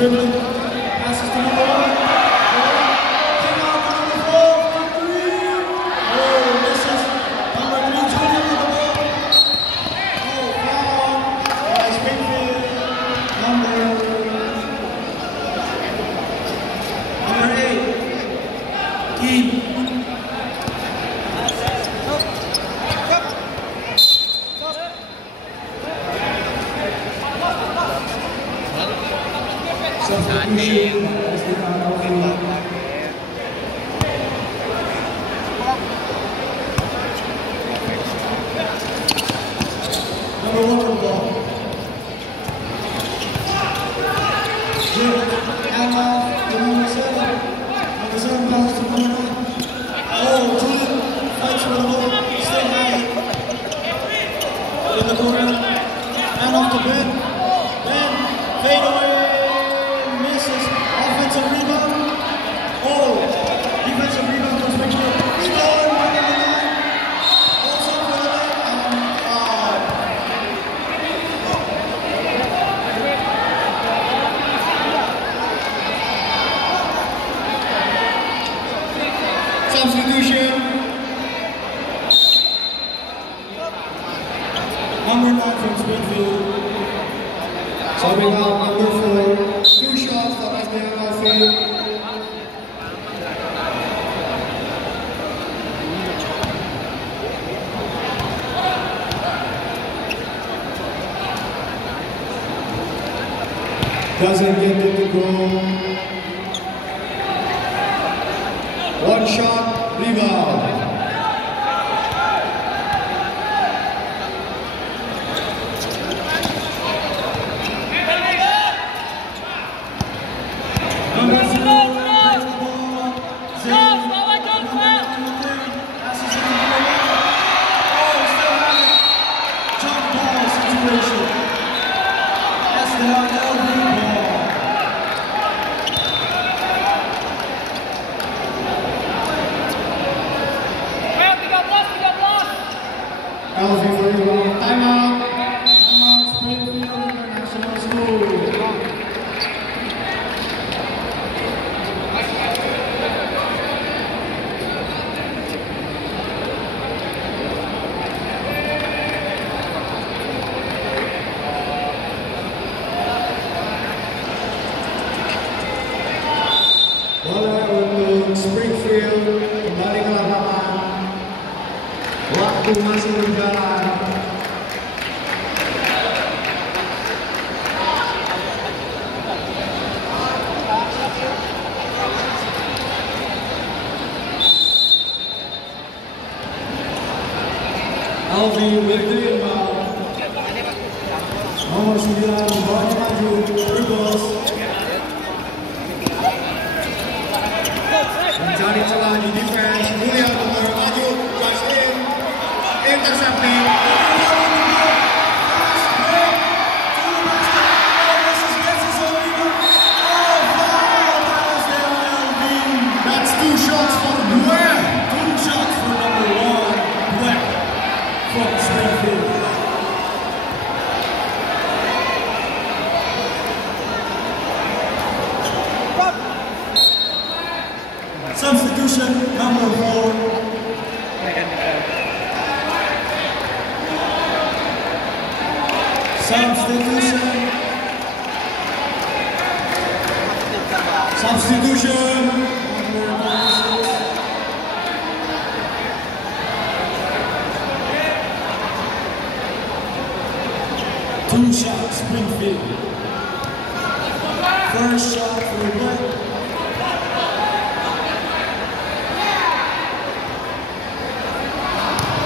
dribbling, passes to number 1. Came out to number 4 for 3. Oh, misses. Number 3, Julian with the ball. Oh, foul. Springfield. Number 8. Keep. Substitution. Number 1 on the ball. Jim, hand off to number 7. Number 7 passes to number 9. Oh, Julian fights for the ball. Stay high. In the corner. Hand off to Ben. Ben, fade away. Misses. Offensive rebound. Oh, defensive rebound from Springfield. Score, number 9. Also for the line. Substitution. Number 9 from Springfield. Subbing out number 4. 2 shots for SBM Outfield. Doesn't get it to go. 1 shot, rebound. Number 4, the ball. Zane. Passes it to number 1. Oh, still has it. Jump ball situation. That's the LV ball. LV for rebound. Timeout. Timeout, Springfield International School. Bola untuk Springfield kembali ke lapangan. Waktu masih berjalan. Alvi with the inbound. Nomor 9 bawahnya maju, dribbles. Mencari celah di defense. Julian nomor maju, rush in, intercepting. That's 2 shots for Black. 2 shots for number 1, Black from Springfield. Substitution number 4. Substitution. Substitution. Number 26. Two shots, Springfield. First shot for Black.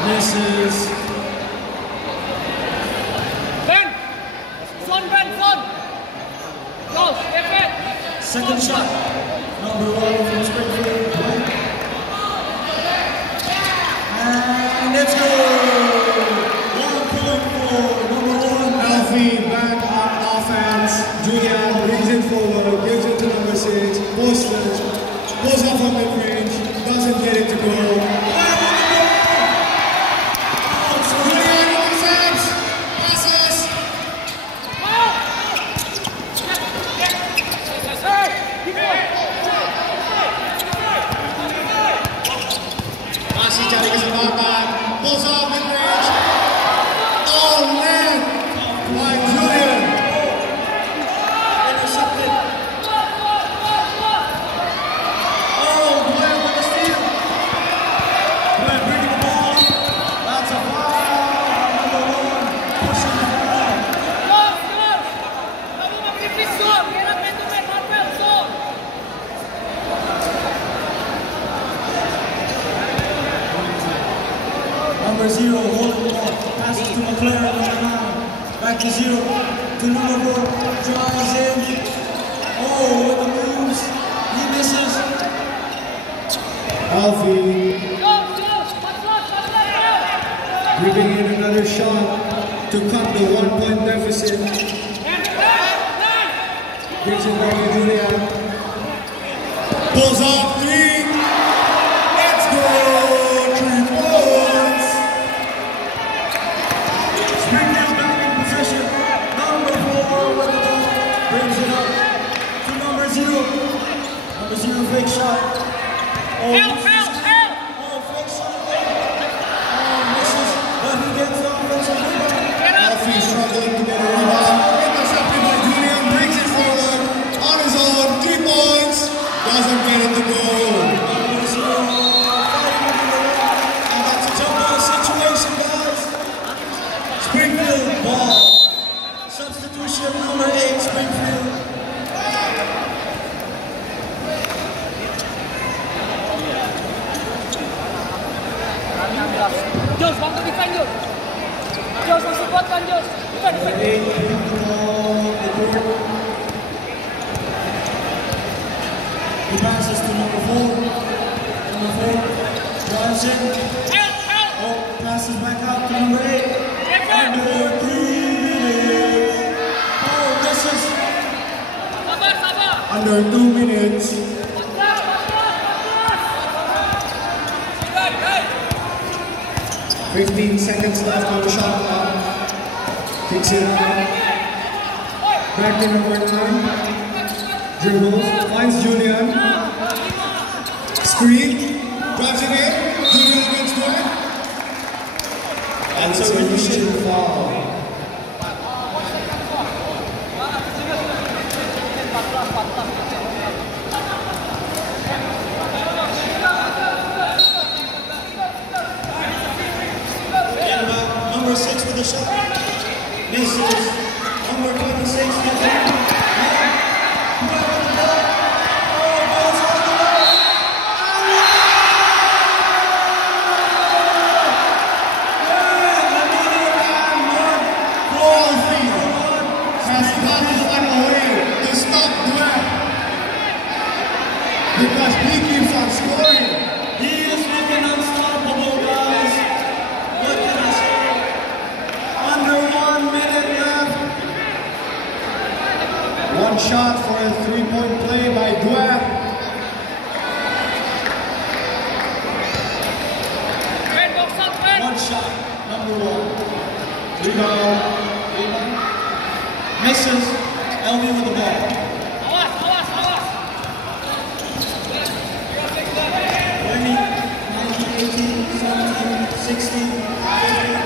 Misses. Ben! Son! Go! Step it! Second shot. Number 1 from Springfield. And it's good. 1 point for number 1. Alfie back on offense. Julian brings it forward, gives it to number 6. Posters. Goes off on mid-range. Doesn't get it to go. 0 to number 4. Drives in. Oh, with the moves. He misses. Alfie giving in another shot to cut the 1-point deficit. Gives it back to Julian. Pulls off 3. Let's go! 3 points. Springfield back in possession. Number 4 with the ball. Brings it up to number 0. Number 0 fake shot. Oh, Help! oh, fake shot. Oh, misses. But he gets off. Alfie struggling to get a rebound. Intercepted by Julian. Brings it forward. On his own. 3 points. Doesn't get it to go. And that's a jump ball situation, guys. Springfield ball. Substitution number 8, Springfield. Jos, bantu defend Jos. Jos, masuk kuatkan Jos. Defend. He passes to number 4. Number 4 drives in. Help! Oh, passes back out to number 8. Defend. Under 3 minutes. Oh, misses. Sabar. Under 2 minutes. 15 seconds left on the shot clock. Kicks it out. Back to number 9. Dribbles. Finds Julian. Screen. Drives it in. Julian against Dwight. And it's a reaching foul. Number 6 with the shot. Misses. Number 26. Because he keeps on scoring. He is looking unstoppable, guys. What can I say? Under 1 minute left. One shot for a 3-point play by Dwyer. One shot, number 1. Rebound. Misses. LV with the ball. 20, 19, 18, 17, 16, 18.